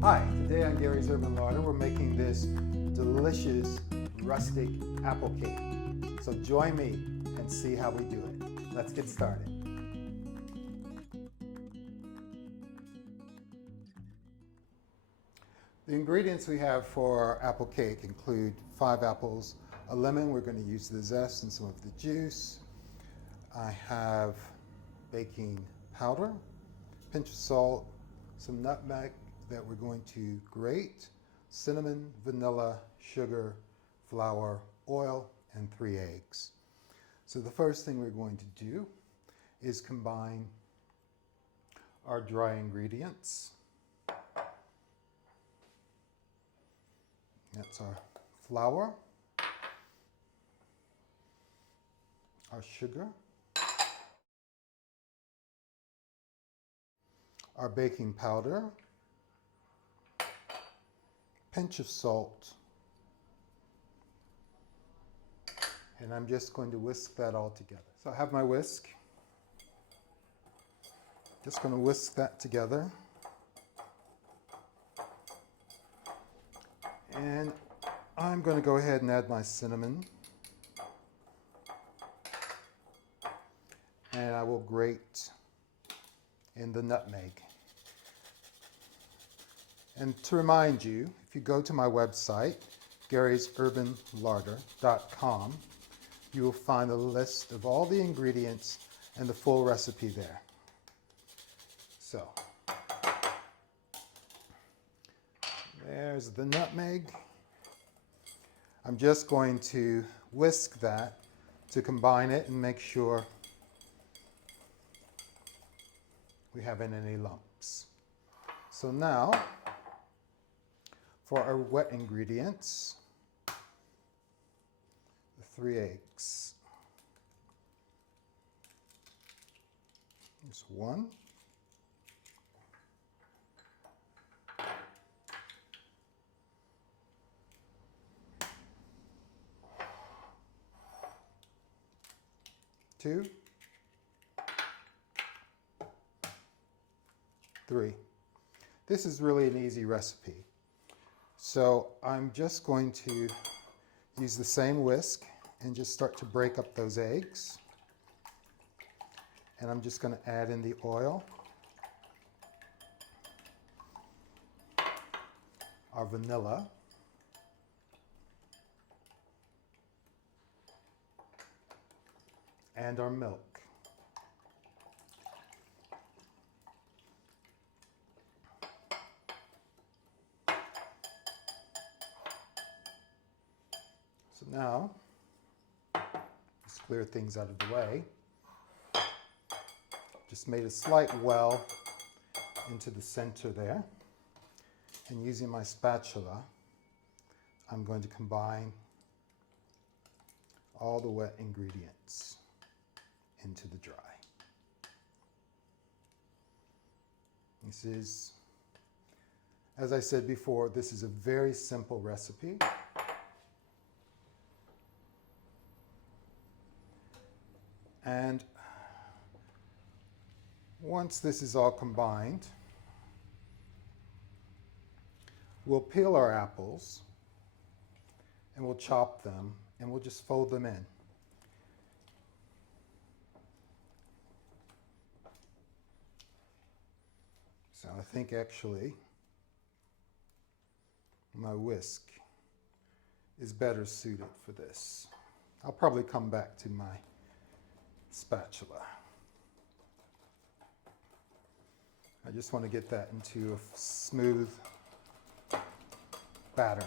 Hi, today on Gary's Urban Larder, we're making this delicious rustic apple cake. So join me and see how we do it. Let's get started. The ingredients we have for our apple cake include 5 apples, a lemon, we're going to use the zest and some of the juice. I have baking powder, pinch of salt, some nutmeg that we're going to grate, cinnamon, vanilla, sugar, flour, oil, and 3 eggs. So the first thing we're going to do is combine our dry ingredients. That's our flour, our sugar, our baking powder, pinch of salt, and I'm just going to whisk that all together. So I have my whisk. Just going to whisk that together. And I'm going to go ahead and add my cinnamon. And I will grate in the nutmeg. And to remind you, if you go to my website, garysurbanlarder.com, you will find a list of all the ingredients and the full recipe there. So, there's the nutmeg. I'm just going to whisk that to combine it and make sure we haven't any lumps. So now, for our wet ingredients, the 3 eggs. There's 1. 2, 3. This is really an easy recipe. So I'm just going to use the same whisk and just start to break up those eggs. And I'm just going to add in the oil, our vanilla, and our milk. So now, let's clear things out of the way. Just made a slight well into the center there. And using my spatula, I'm going to combine all the wet ingredients into the dry. This is, as I said before, this is a very simple recipe. And once this is all combined, we'll peel our apples and we'll chop them and we'll just fold them in. So I think actually my whisk is better suited for this. I'll probably come back to my spatula. I just want to get that into a smooth batter.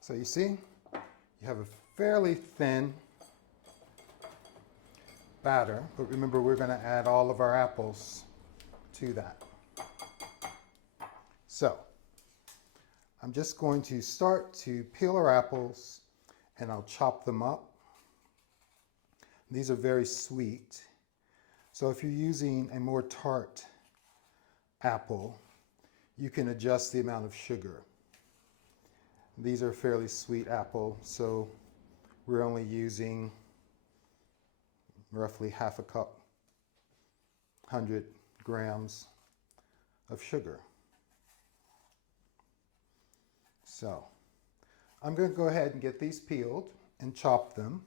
So you see, you have a fairly thin batter, but remember we're going to add all of our apples to that. So I'm just going to start to peel our apples and I'll chop them up. These are very sweet. So if you're using a more tart apple, you can adjust the amount of sugar. These are fairly sweet apple, so we're only using roughly half a cup, 100 grams of sugar. So I'm going to go ahead and get these peeled and chop them,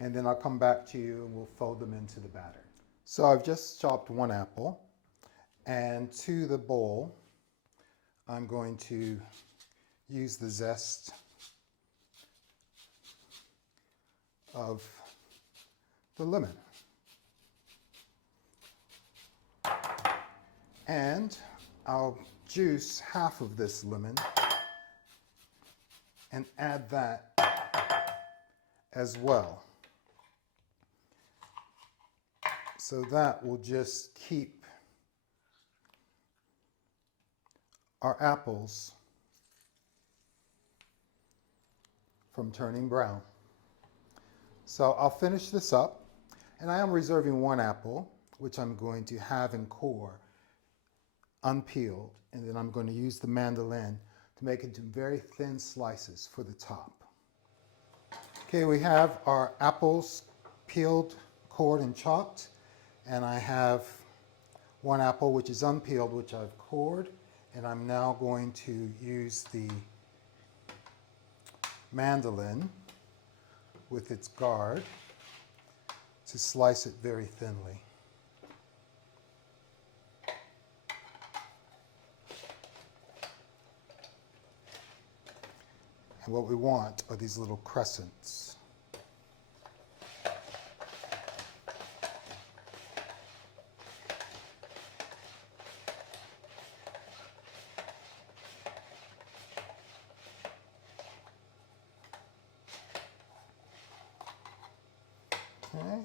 and then I'll come back to you and we'll fold them into the batter. So I've just chopped one apple, and to the bowl I'm going to use the zest of the lemon. And I'll juice half of this lemon and add that as well. So that will just keep our apples from turning brown. So I'll finish this up, and I am reserving one apple, which I'm going to have in core, unpeeled, and then I'm going to use the mandolin to make it into very thin slices for the top. Okay, we have our apples peeled, cored, and chopped, and I have one apple which is unpeeled, which I've cored, and I'm now going to use the mandolin with its guard to slice it very thinly. And what we want are these little crescents. Okay,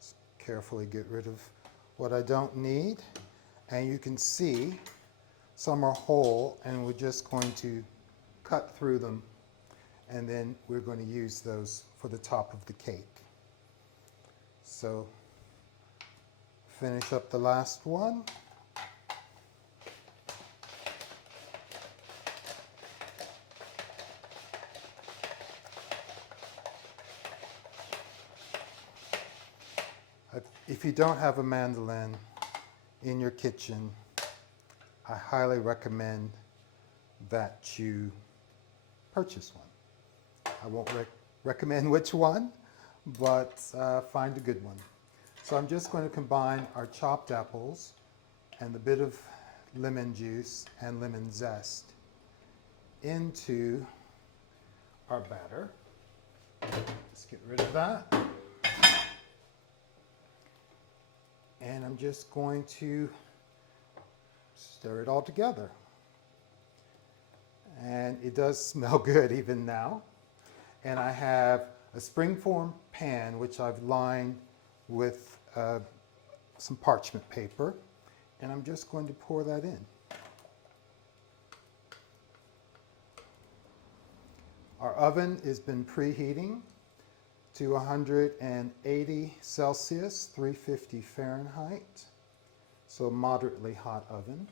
just carefully get rid of what I don't need. And you can see some are whole, and we're just going to cut through them, and then we're going to use those for the top of the cake. So finish up the last one. If you don't have a mandolin in your kitchen, I highly recommend that you purchase one. I won't recommend which one, but find a good one. So I'm just going to combine our chopped apples and the bit of lemon juice and lemon zest into our batter. Let's get rid of that. And I'm just going to stir it all together. And it does smell good even now. And I have a springform pan which I've lined with some parchment paper, and I'm just going to pour that in. Our oven has been preheating to 180 Celsius, 350 Fahrenheit, so moderately hot oven.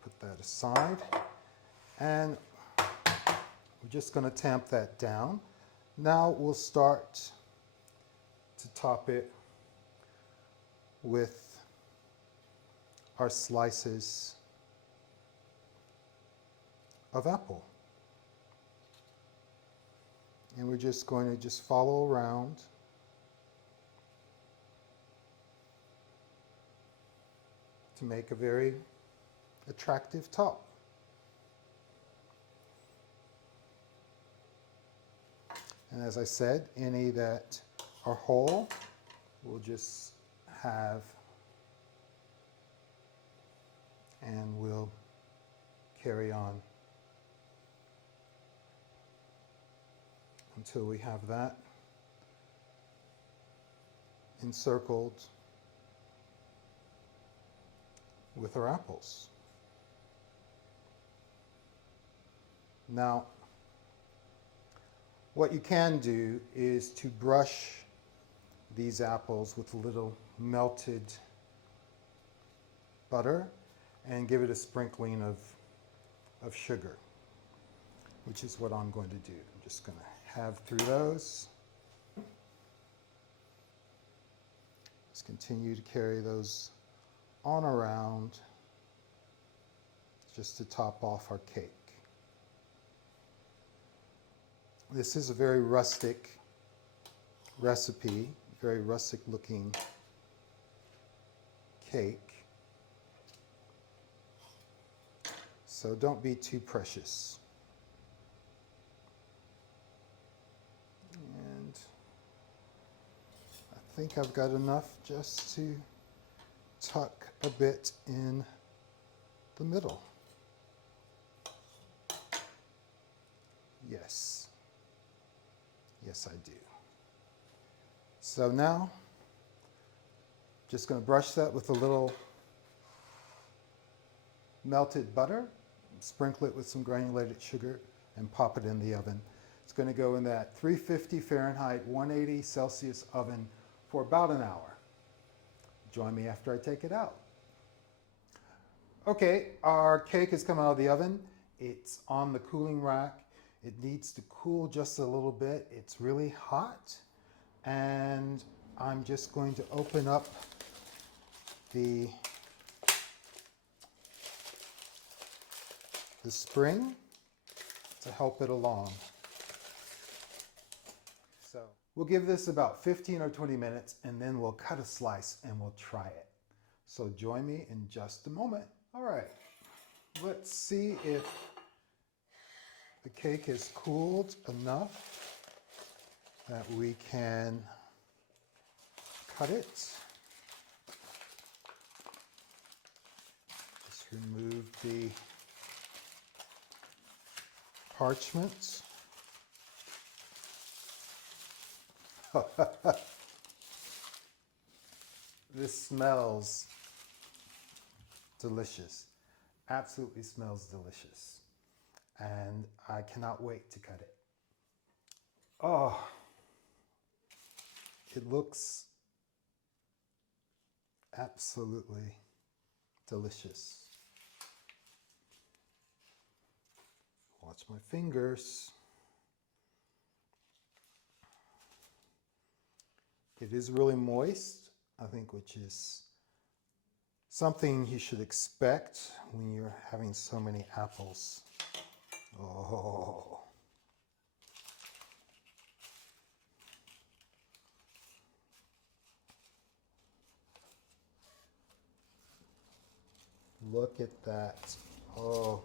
Put that aside, and we're just going to tamp that down. Now we'll start to top it with our slices of apple. And we're just going to follow around to make a very attractive top. And as I said, any that are whole we'll just have, and we'll carry on until we have that encircled with our apples. Now, what you can do is to brush these apples with a little melted butter, and give it a sprinkling of sugar, which is what I'm going to do. I'm just going to have through those. Just continue to carry those on around just to top off our cake. This is a very rustic recipe, very rustic looking cake. So don't be too precious. And I think I've got enough just to tuck a bit in the middle. Yes. Yes, I do. So now, just going to brush that with a little melted butter, sprinkle it with some granulated sugar, and pop it in the oven. It's going to go in that 350 Fahrenheit, 180 Celsius oven for about an hour. Join me after I take it out. Okay, our cake has come out of the oven. It's on the cooling rack. It needs to cool just a little bit. It's really hot. And I'm just going to open up the spring to help it along. So we'll give this about 15 or 20 minutes and then we'll cut a slice and we'll try it. So join me in just a moment. All right, let's see if the cake is cooled enough that we can cut it. Just remove the parchment. This smells delicious. Absolutely smells delicious. And I cannot wait to cut it. Oh, it looks absolutely delicious. Watch my fingers. It is really moist, I think, which is something you should expect when you're having so many apples. Oh. Look at that. Oh,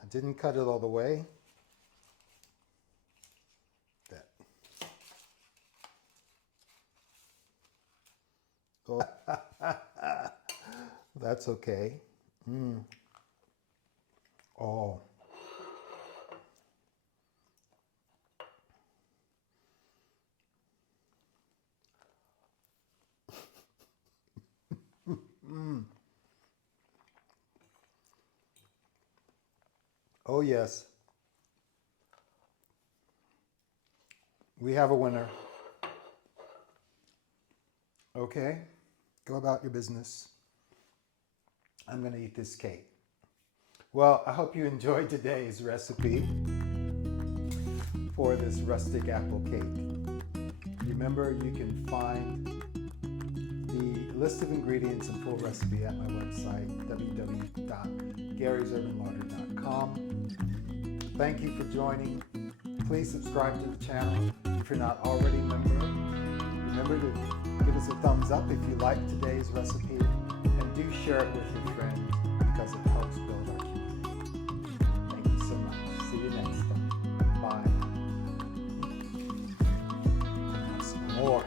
I didn't cut it all the way. That. Oh. That's okay. Oh. Oh yes. We have a winner. Okay, go about your business. I'm going to eat this cake. Well, I hope you enjoyed today's recipe for this rustic apple cake. Remember, you can find the list of ingredients and full recipe at my website, www.garysurbanlarder.com. Thank you for joining. Please subscribe to the channel if you're not already a member. Remember to give us a thumbs up if you like today's recipe, and do share it with your friends because it helps build our community. Thank you so much. See you next time. Bye. Some more.